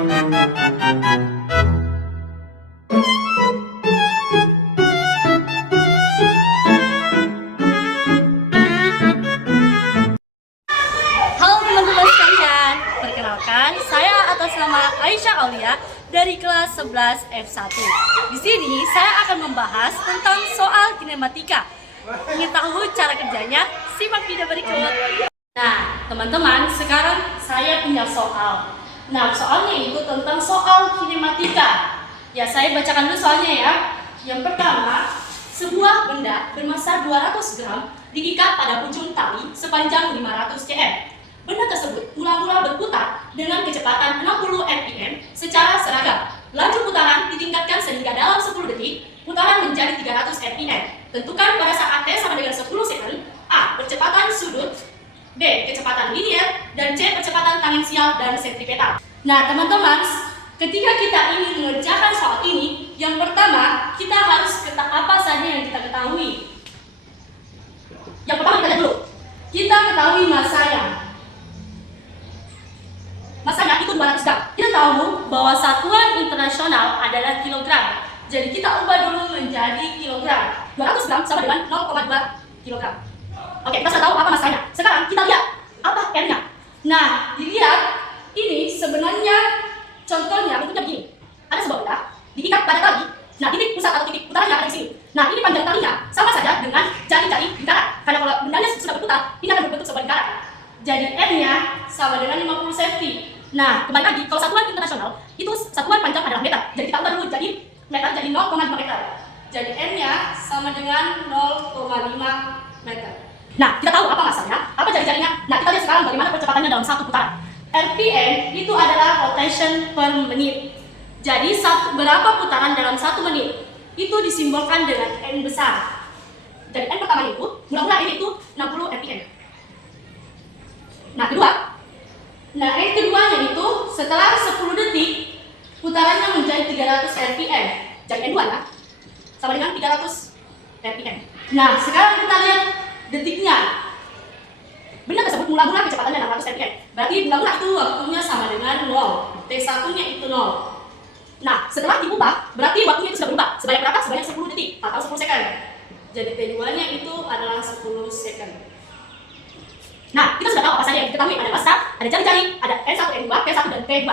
Halo teman-teman sekalian, perkenalkan saya atas nama Aisyah Aulia dari kelas 11 F1. Di sini saya akan membahas tentang soal kinematika. Ingin tahu cara kerjanya? Simak video berikut. Nah, teman-teman, sekarang saya punya soal. Nah, soalnya itu tentang soal kinematika. Ya, saya bacakan dulu soalnya ya. Yang pertama, sebuah benda bermassa 200 gram diikat pada ujung tali sepanjang 500 cm. Benda tersebut mula-mula berputar dengan kecepatan 60 rpm secara seragam. Laju putaran ditingkatkan sehingga dalam 10 detik putaran menjadi 300 rpm. Tentukan pada saat T sama dengan 10 second A. Percepatan sudut, B. Kecepatan linier, dan C. Percepatan tangensial dan sentripetal. Nah teman-teman, ketika kita ingin mengerjakan soal ini, yang pertama kita harus apa saja yang kita ketahui. Yang pertama kita lihat dulu, kita ketahui massanya. Massanya itu 200 gram. Kita tahu bahwa satuan internasional adalah kilogram. Jadi kita ubah dulu menjadi kilogram. 200 gram sama dengan 0,2 kilogram. Oke, kita sudah tahu apa massanya. Sekarang kita lihat apa R-nya. Nah, dilihat ini sebenarnya contohnya bentuknya begini. Ada sebuah benda diikat pada tali. Nah, titik pusat atau titik putarannya ada di sini. Nah, ini panjang talinya sama saja dengan jari-jari lingkaran. Karena kalau bendanya sudah berputar, ini akan berbentuk sebuah lingkaran. Jadi N-nya sama dengan 50 cm. Nah, kembali lagi, kalau satuan internasional itu satuan panjang adalah meter. Jadi kita ubah dulu jadi meter jadi 0,5 meter. Jadi N-nya sama dengan 0,5 meter. Nah, kita tahu apa massanya, apa jari-jarinya. Nah, kita lihat sekarang bagaimana percepatannya dalam satu putaran. RPM itu adalah rotation per menit. Jadi berapa putaran dalam 1 menit itu disimbolkan dengan N besar. Jadi N pertama itu, mula-mula N itu 60 RPM. Nah, N keduanya itu setelah 10 detik putarannya menjadi 300 RPM. Jadi N2 ya, sama dengan 300 RPM. Nah, sekarang kita lihat detiknya. Benda tersebut mula-mula kecepatannya 600 rpm. Berarti mula-mula itu waktunya sama dengan 0. T1-nya itu 0. Nah, setelah diubah, berarti waktunya itu sudah berubah. Sebanyak berapa? Sebanyak 10 detik atau 10 second. Jadi T2-nya itu adalah 10 second. Nah, kita sudah tahu apa saja yang diketahui. Ada massa, ada jari-jari, ada N1, N2, T1, dan T2.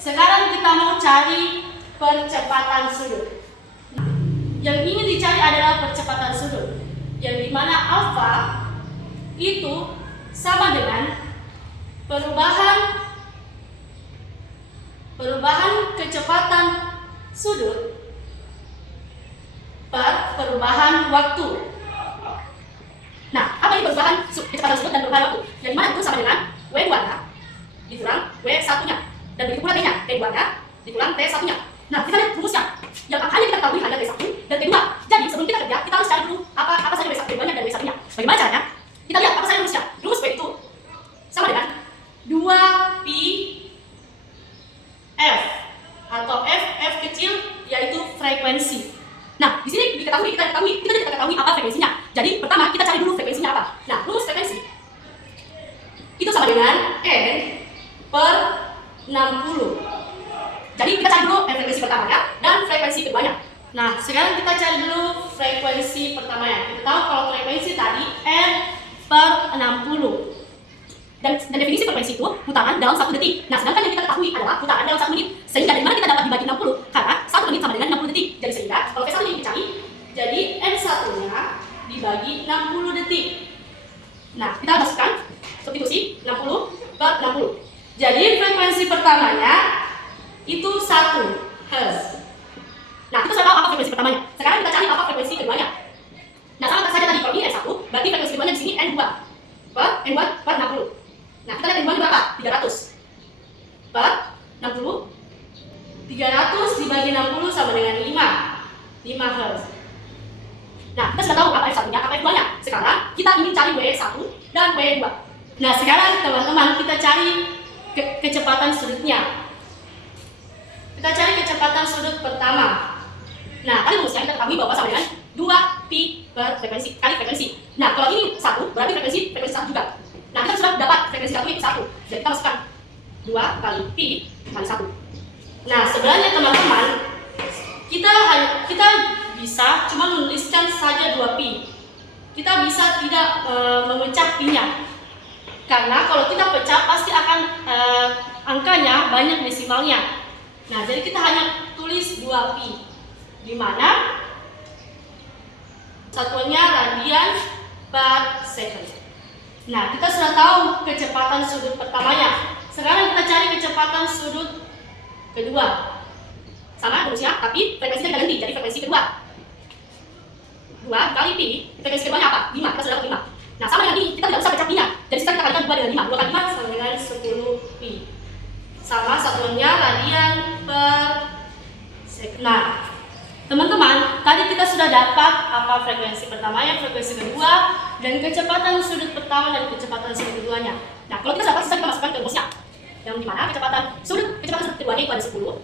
Sekarang kita mau cari percepatan sudut. Yang ingin dicari adalah percepatan sudut, yang dimana alfa itu sama dengan perubahan kecepatan sudut per perubahan waktu. Nah, apa ini perubahan kecepatan sudut dan perubahan waktu? Yang dimana itu sama dengan W2-nya dikurang W1-nya, dan begitu pula T-nya, T2-nya dikurang T1-nya. Nah, kita lihat rumusnya. Yang hanya kita ketahui hanya T1 dan T2. Jadi sebelum kita kerja, kita harus cari dulu apa saja W1-nya dan W1-nya. Bagaimana caranya? Kita lihat apa saja rumusnya. Rumus W itu sama dengan 2pi F atau F kecil yaitu frekuensi. Nah, di sini kita tidak ketahui apa frekuensinya. Jadi pertama kita cari dulu frekuensinya apa. Nah, rumus frekuensi itu sama dengan N per 60. Jadi kita cari dulu frekuensi pertamanya dan frekuensi keduanya. Nah, sekarang kita cari dulu frekuensi pertamanya. Kita tahu kalau frekuensi tadi N per 60. Dan definisi frekuensi itu putaran dalam 1 detik. Nah, sedangkan yang kita ketahui adalah putaran dalam 1 menit. Sehingga dari mana kita dapat dibagi 60? Karena 1 menit sama dengan 60 detik. Jadi sehingga kalau T1 yang dicari, jadi N1-nya dibagi 60 detik. Nah, kita masukkan substitusi 60 per 60. Jadi frekuensi pertamanya itu 1 Hz. Nah, kita sudah tahu apa frekuensi pertamanya. Sekarang kita cari apa frekuensi keduanya. Nah, sama saja tadi, kalau ini N1, berarti frekuensi keduanya di sini N2 per 60. Nah, kita lihat N2 berapa? 300 per 60. 300 dibagi 60 sama dengan 5 Hz. Nah, kita sudah tahu apa F1-nya, apa F2-nya. Sekarang kita ingin cari W1 dan W2. Nah, sekarang teman-teman kita cari kecepatan sudutnya. Kita cari kecepatan sudut pertama. Nah, tadi rumusnya kita ketahui bahwa sama dengan 2pi per frekuensi kali frekuensi. Nah, kalau ini 1, berarti frekuensi 1 juga. Nah, kita sudah dapat frekuensi 1 itu 1. Jadi kita masukkan 2 kali pi kali 1. Nah, sebenarnya teman-teman, kita bisa cuma menuliskan saja 2pi. Kita bisa tidak memecah pi-nya. Karena kalau kita pecah pasti akan angkanya banyak desimalnya. Nah, jadi kita hanya tulis 2pi. Di mana satuannya radian per second. Nah, kita sudah tahu kecepatan sudut pertamanya. Sekarang kita cari kecepatan sudut kedua. Sama rumusnya, tapi frekuensinya kita ganti jadi frekuensi kedua. 2 kali pi, frekuensi keduanya apa? 5, kita sudah dapat 5. Nah, sama dengan ini, kita tidak usah pecah pi-nya. Jadi sekarang kita kalikan 2 dengan 5. 2 kali 5 sama dengan 10 pi. Sama satuannya radian per second. Nah, teman-teman, tadi kita sudah dapat apa frekuensi pertamanya, frekuensi kedua, dan kecepatan sudut pertama dan kecepatan sudut keduanya. Nah, kalau kita dapat, sisa kita masukkan ke rumusnya. Yang dimana kecepatan sudut keduanya itu ada 10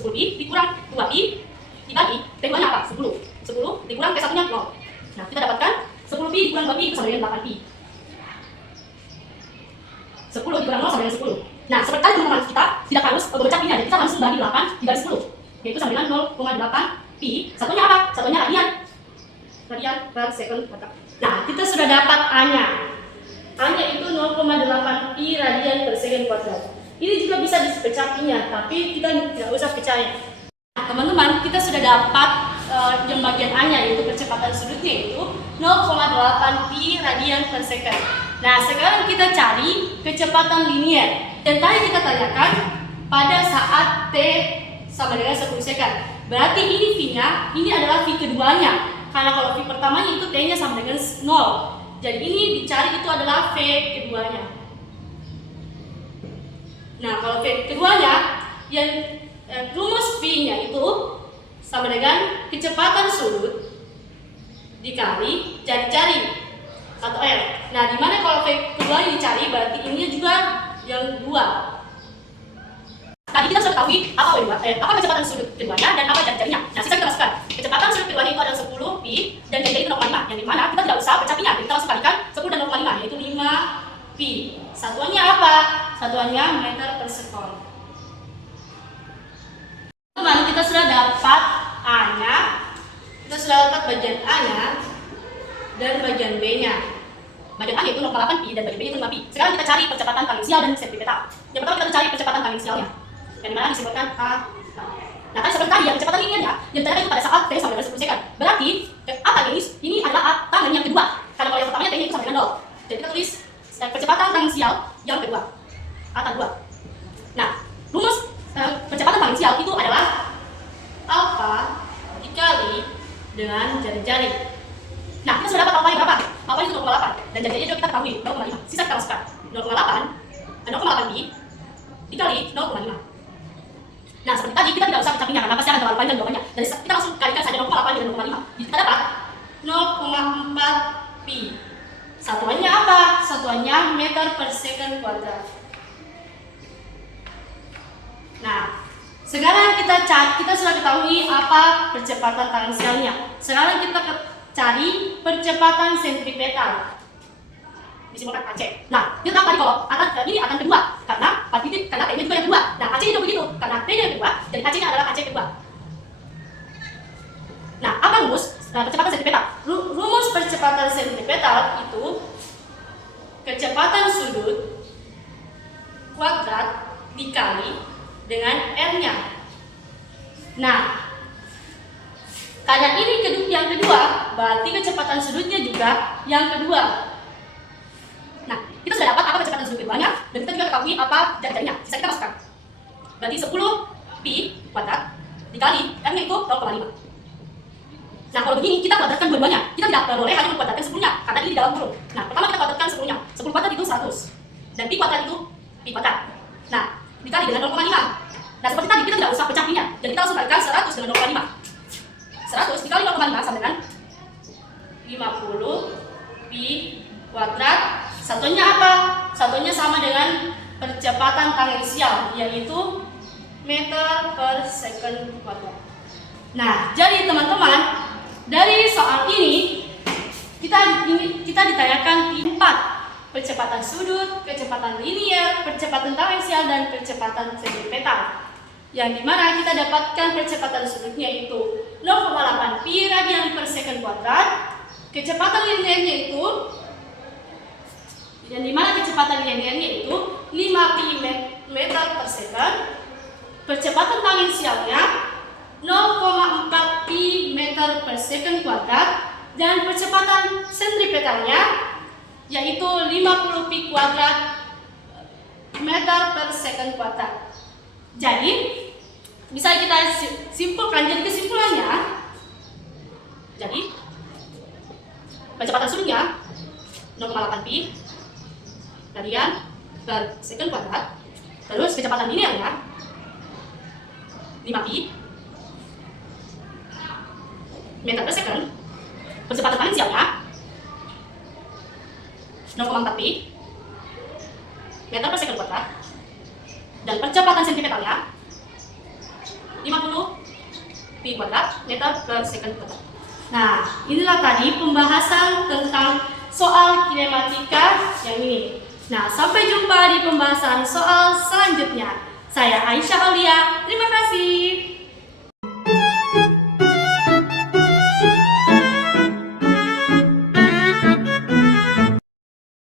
pi dikurang 2 pi dibagi keduanya apa? 10 dikurang ke1-nya 0. Nah, kita dapatkan 10 pi dikurang 2 pi itu sama dengan 8 pi. 10 dikurang 0 sama dengan 10. Nah, seperti tadi teman-teman, kita tidak harus memecah pi-nya, jadi kita langsung bagi 8 dibagi 10, yaitu sama dengan 0,8 pi. Satunya apa? Satunya radian per second kuadrat. Nah, kita sudah dapat A-nya. A-nya itu 0,8 pi radian per second kuadrat. Ini juga bisa dipecah pi-nya, tapi kita tidak usah pecahin. Nah, teman-teman, kita sudah dapat yang bagian A-nya, yaitu percepatan sudutnya itu 0,8 pi radian per second. Nah, sekarang kita cari kecepatan linier. Dan tadi kita tanyakan pada saat T sama dengan 10 second. Berarti ini V-nya, ini adalah V keduanya. Karena kalau V pertamanya itu T-nya sama dengan 0. Jadi ini dicari itu adalah V keduanya. Nah, kalau V keduanya, yang rumus V-nya itu sama dengan kecepatan sudut dikali jari-jari atau R. Nah, dimana kalau V keduanya dicari, berarti ini juga yang 2. Tadi kita sudah ketahui apa kecepatan sudut keduanya dan apa jari-jarinya. Nah, sisa kita masukkan. Kecepatan sudut keduanya itu adalah 10 pi dan jari-jari itu 0,5. Yang dimana kita tidak usah pecah pi-nya, kita langsung kalikan 10 dan 0,5, yaitu 5 pi. Satuannya apa? Satuannya meter per sekon. Teman, kita sudah dapat A-nya, kita sudah dapat bagian A-nya dan bagian B-nya. Bagian A itu 0,8 pi dan bagian B itu 5 pi. Sekarang kita cari percepatan tangensial dan sentripetal. Yang pertama kita cari percepatan tangensialnya, yang dimana disebutkan A. Nah, kan seperti tadi ya, kecepatan liniernya yang terjadi pada saat T sama dengan 10 second. Berarti A tangens ini adalah A tangen yang kedua. Karena kalau yang pertamanya T-nya itu sama dengan 0. Jadi kita tulis percepatan tangensial yang kedua, A tan 2. Nah, rumus percepatan tangensial itu adalah alfa dikali dengan jari-jari. Nah, kita sudah dapat alfa berapa? Alfa itu 0,8 dan jari-jarinya juga kita ketahui 0,5. Sisa kita masukkan 0,8 pi dikali 0,5. Nah, seperti tadi kita tidak usah pecah pi-nya karena pasti akan terlalu panjang jawabannya. Jadi kita langsung kalikan saja 0,8 dengan 0,5. Kita dapat 0,4 pi. Satuannya apa? Satuannya meter per second kuadrat. Nah, sekarang kita sudah ketahui apa percepatan tangensialnya. Sekarang kita cari percepatan sentripetal. Disimbolkan AC. Nah, kita tahu tadi kalau ini akan kedua karena T-nya juga yang kedua. Nah, AC juga begitu karena T-nya yang kedua dan AC-nya adalah AC kedua. Nah, apa rumus percepatan sentripetal? Rumus percepatan sentripetal itu kecepatan sudut kuadrat dikali dengan R-nya. Nah, karena ini yang kedua, berarti kecepatan sudutnya juga yang kedua. Nah, kita sudah dapat apa kecepatan sudut keduanya dan kita juga ketahui apa jari-jarinya. Sisa kita masukkan. Berarti 10 pi kuadrat dikali R-nya itu 0,5. Nah, kalau begini kita kuadratkan dua-duanya. Kita tidak boleh hanya mengkuadratkan 10-nya karena ini di dalam kurung. Nah, pertama kita kuadratkan 10-nya. 10 kuadrat itu 100 dan pi kuadrat itu pi kuadrat. Nah, dikali dengan 0,5. Nah, seperti tadi kita tidak usah pecah pi-nya. Jadi kita langsung kalikan 100 dengan 0,5. 100 dikali 0,5 sama dengan 50 pi kuadrat. Satunya apa? Satunya sama dengan percepatan tangensial, yaitu meter per second kuadrat. Nah, jadi teman-teman, dari soal ini kita ditanyakan 4: percepatan sudut, kecepatan linier, percepatan tangensial, dan percepatan sentripetal. yang dimana kita dapatkan percepatan sudutnya itu 0,8 pi radian per second kuadrat. Kecepatan linearnya itu, yang dimana kecepatan linearnya itu 5 pi meter per second. Percepatan tangensialnya 0,4 pi meter per second kuadrat, dan percepatan sentripetalnya yaitu 50 pi kuadrat meter per second kuadrat. Jadi bisa kita simpulkan, jadi kesimpulannya, jadi percepatan sudutnya 0,8 pi radian per second kuadrat, terus kecepatan linearnya 5 pi meter per second, percepatan tangensialnya 0,4 pi meter per second kuadrat, dan percepatan sentripetalnya 50 pi kuadrat meter per second kuadrat. Nah, inilah tadi pembahasan tentang soal kinematika yang ini. Nah, sampai jumpa di pembahasan soal selanjutnya. Saya Aisyah Aulia, terima kasih.